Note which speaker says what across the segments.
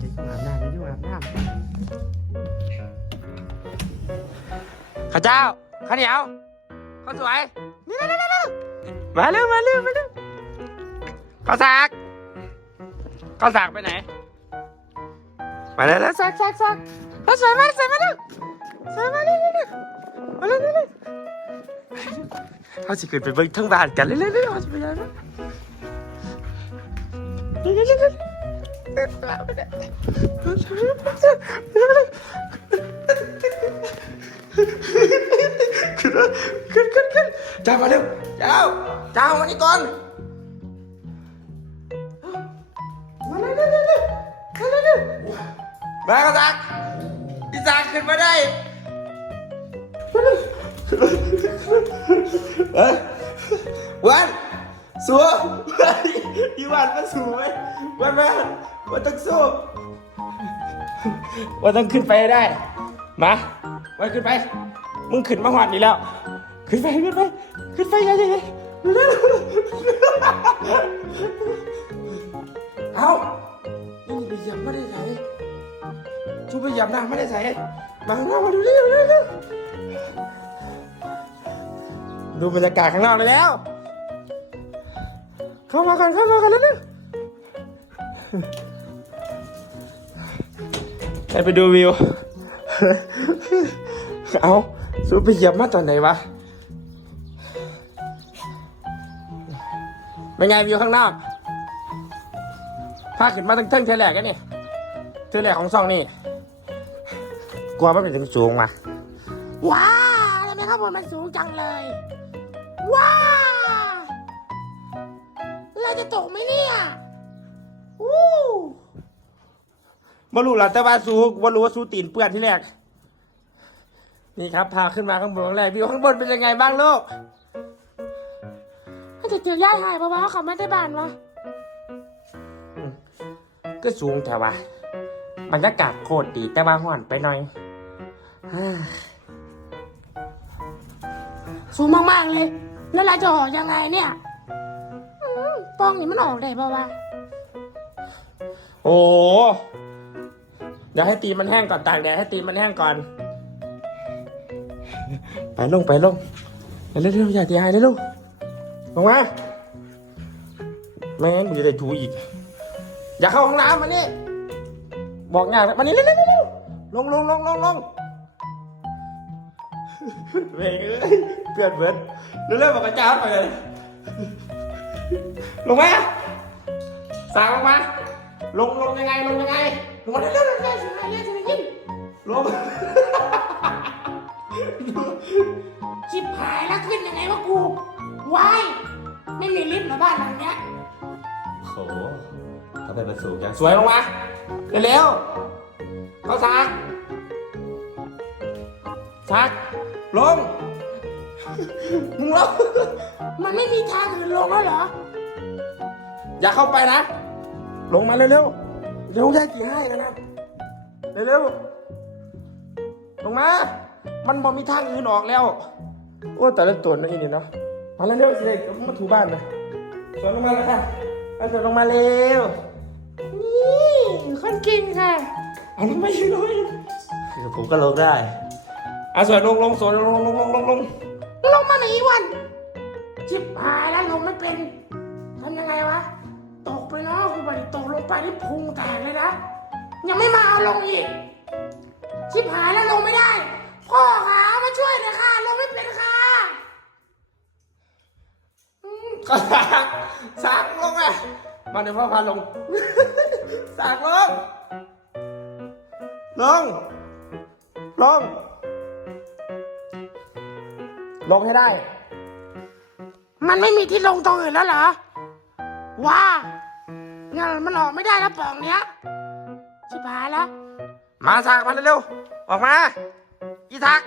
Speaker 1: เด็กอาบน้ำไม่ยุ่งอาบน้ำข้าวเจ้าข้าวเหนียวข้าวสวยนี่นี่นี่มาเร็วมาเร็วมาเร็วข้าวสากข้าวสากไปไหนมาแล้วแล้วสากสากสากข้าวสวยมาสวยมาเร็วสวยมาเร็วเร็วเร็วมาเร็วเร็วเร็วเขาสิขึ้นไปเบิ่งทั้งบ้านกันเร็วเร็วเร็วเขาสิไปยังไงเร็วเร็วเร็ว เร็วขึ้นขึ้นขึ้นขึ้นจ้ามาเร็วเจ้าเจ้ามานี่ก่อนมาเร็วเร็วเร็วเร็วมาเร็วเร็วมากระซักอีสานขึ้นมาได้มาเร็วเฮ้ยวัน สู้อีวันมาสู้ไหมวันมาวันต้องสู้วันต้องขึ้นไปให้ได้ มาวันขึ้นไป มึงขึ้นมาหอดนี่แล้ว ขึ้นไปขึ้นไปขึ้นไปยังไงเร็วเอานี่ไปหยับไม่ได้ใส่ชูไปหยับหน้าไม่ได้ใส่มาข้างนอกมาดูเร็วเร็วเร็วดูบรรยากาศข้างนอกไปแล้ว เข้ามากันเข้ามากันแล้วเร็วให้ไปดูวิว เอาสูไปเหยียบมาตอนไหนวะเป็นไงวิวข้างนอกพาขึ้นมาตั้งเทิงเทอแรกกันนี่เทอแรกของซองนี่ กลัวมันเป็นถึงสูงมาว้าทำไมข้างบนมันสูงจังเลย ว้าเรา จะตกไหมเนี่ยวู้มารู้ละแต่ว่าสูว่ารู้ว่าสูตีนเปื้อนที่แรก นี่ครับ พาขึ้นมาข้างบนครั้งแรกวิวข้างบนเป็นยังไงบ้างลูกถ้าจะเจอย่ายหายเพราะว่าเขาไม่ได้บานวะก็สูงแต่ว่าบรรยากาศโคตรดีแต่ว่าห่อนไปหน่อยฮ่าสูงมากๆเลย แล้วเราจะออกยังไงเนี่ยอืม ปองนี่มันออกได้ป่าวะโอ้เดี๋ยวให้ตีนมันแห้งก่อนตากแดดให้ตีนมันแห้งก่อน ไปลงไปลงไปเร็วๆอย่าตีหายเลยลูกลงมาแม่งกูจะได้ถูอีก อย่าเข้าห้องน้ำมานี่บอกงานมานี่เร็วๆๆลงลงลงลงลงแม่งเอ้ยเปลี่ยนเบิร์ดเร็วๆบอกกระจายไปเลย ลงมาสางลงมา ลงลงยังไงลงยังไง ลงมาเร็วๆเร็วๆเร็วๆเร็วๆเร็วๆลงชิบหายแล้วขึ้นยังไงวะกูวายไม่มีลิฟต์หรอบ้านหลังเนี้ยโหทำไมมันสูงจังสวยลงมาเร็วๆเขาซักซักลงมึงลงมันไม่มีทางอื่นลงแล้วเหรอ อย่าเข้าไปนะ ลงมาเร็วๆเร็วได้กี่ให้แล้วนะ เร็วๆ ลงมา มันบ่มีทางอื่นออกแล้ว โอ้แต่ละตัวนั่นนี่เนาะ มาเร็วๆสิเดี๋ยวมาถูบ้านนะสวนลงมาแล้วค่ะเอาสวนลงมาเร็ว นี่คนเก่งค่ะเอาลงมาอยู่เลย
Speaker 2: ผมก็ลงได้
Speaker 1: เอาสวนลงลงสวนลงลงลงลงลงลงลงมาไหนวันจิบหายแล้วลงไม่เป็นทำยังไงวะตก ไปเนาะกูไปตกลงไปที่พุงแตกเลยนะ ยังไม่มาเอาลงอีก ชิบหายแล้วลงไม่ได้ พ่อขามาช่วยหน่อยค่ะ ลงไม่เป็นค่ะอืมก็สากสากลงไงมาเดี๋ยวพ่อพาลงสากลง ลง ลง ลงให้ได้ มันไม่มีที่ลงตรงอื่นแล้วเหรอ ว้า งั้นมันออกไม่ได้แล้วปล่องเนี้ยชิบหายแล้วมาสากมาเร็วๆออกมาอีทัก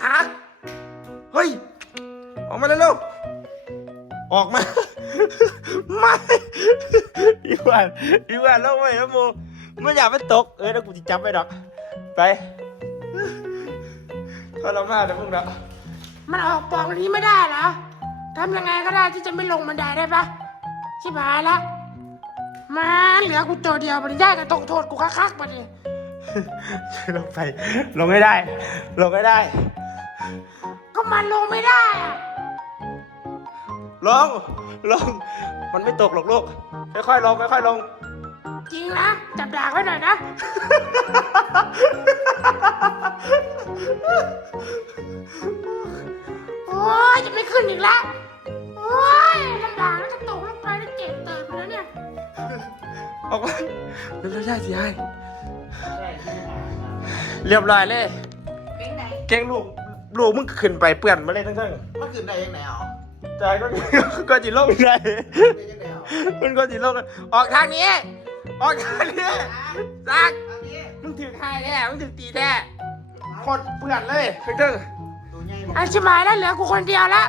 Speaker 1: ทักเฮ้ยออกมาเร็วๆออกมา ไม่อีหวานอีหวานลงไปนะโมไม่อยากไปตกเอ้ยแล้วกูจะจับไปดอก ไปทรมานนะพวกเรามันออกปล่องนี้ไม่ได้เหรอทำยังไงก็ได้ที่จะไม่ลงบันไดได้ปะชิบหายแล้ว
Speaker 2: มาเหลือกูตัวเดียวมันย่ายกันต้องโทษกูคักๆมาดิ
Speaker 1: ลงไป ลงไม่ได้ ลงไม่ได้
Speaker 2: ก็มันลงไม่ได้อะ
Speaker 1: ลง ลง มันไม่ตกหรอกลูก ค่อยๆลง ค่อยๆลง
Speaker 2: จริงนะ จับดากไว้หน่อยนะ โอ้ยจะไม่ขึ้นอีกแล้ว อก
Speaker 1: มาเร็วๆย่าสิยายเรียบร้อยเลย
Speaker 3: เป็นไหน
Speaker 1: เก่งลูกลูกมึงขึ้นไปเปื่อนมาเลยทั้ง
Speaker 3: มันขึ้นได้ยังไงอะ
Speaker 1: ๆใจก็ ก็จิโลกได้
Speaker 3: ได้ยังไงอะ
Speaker 1: มันก็จิโลกออกทางนี้ ออกทางนี้ซัก
Speaker 3: อันนี้
Speaker 1: มึงถือใครแท้มึงถือตีแท้โคตรเปื่อนเลยทั้ง
Speaker 3: ตัวใหญ่
Speaker 2: อันชิบหายแล้วเหลือกูคนเดียวละ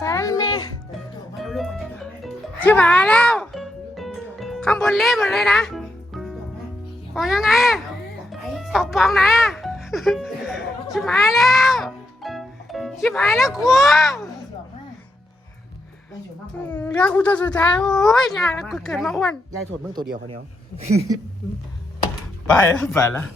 Speaker 2: สารมีชิบหายแล้ว ข้างบนเละหมดเลยนะ ออกยังไงตกปองไหนอะชิบหายแล้ว ชิบหายแล้วกูเรื่อกูตัวสุดท้ายโอ้ยยากแล้วกูเกิดมาอ้วน
Speaker 3: ยายถดมึงตัวเดียวคนเดีย
Speaker 1: ว ไปแล้วไปแล้ว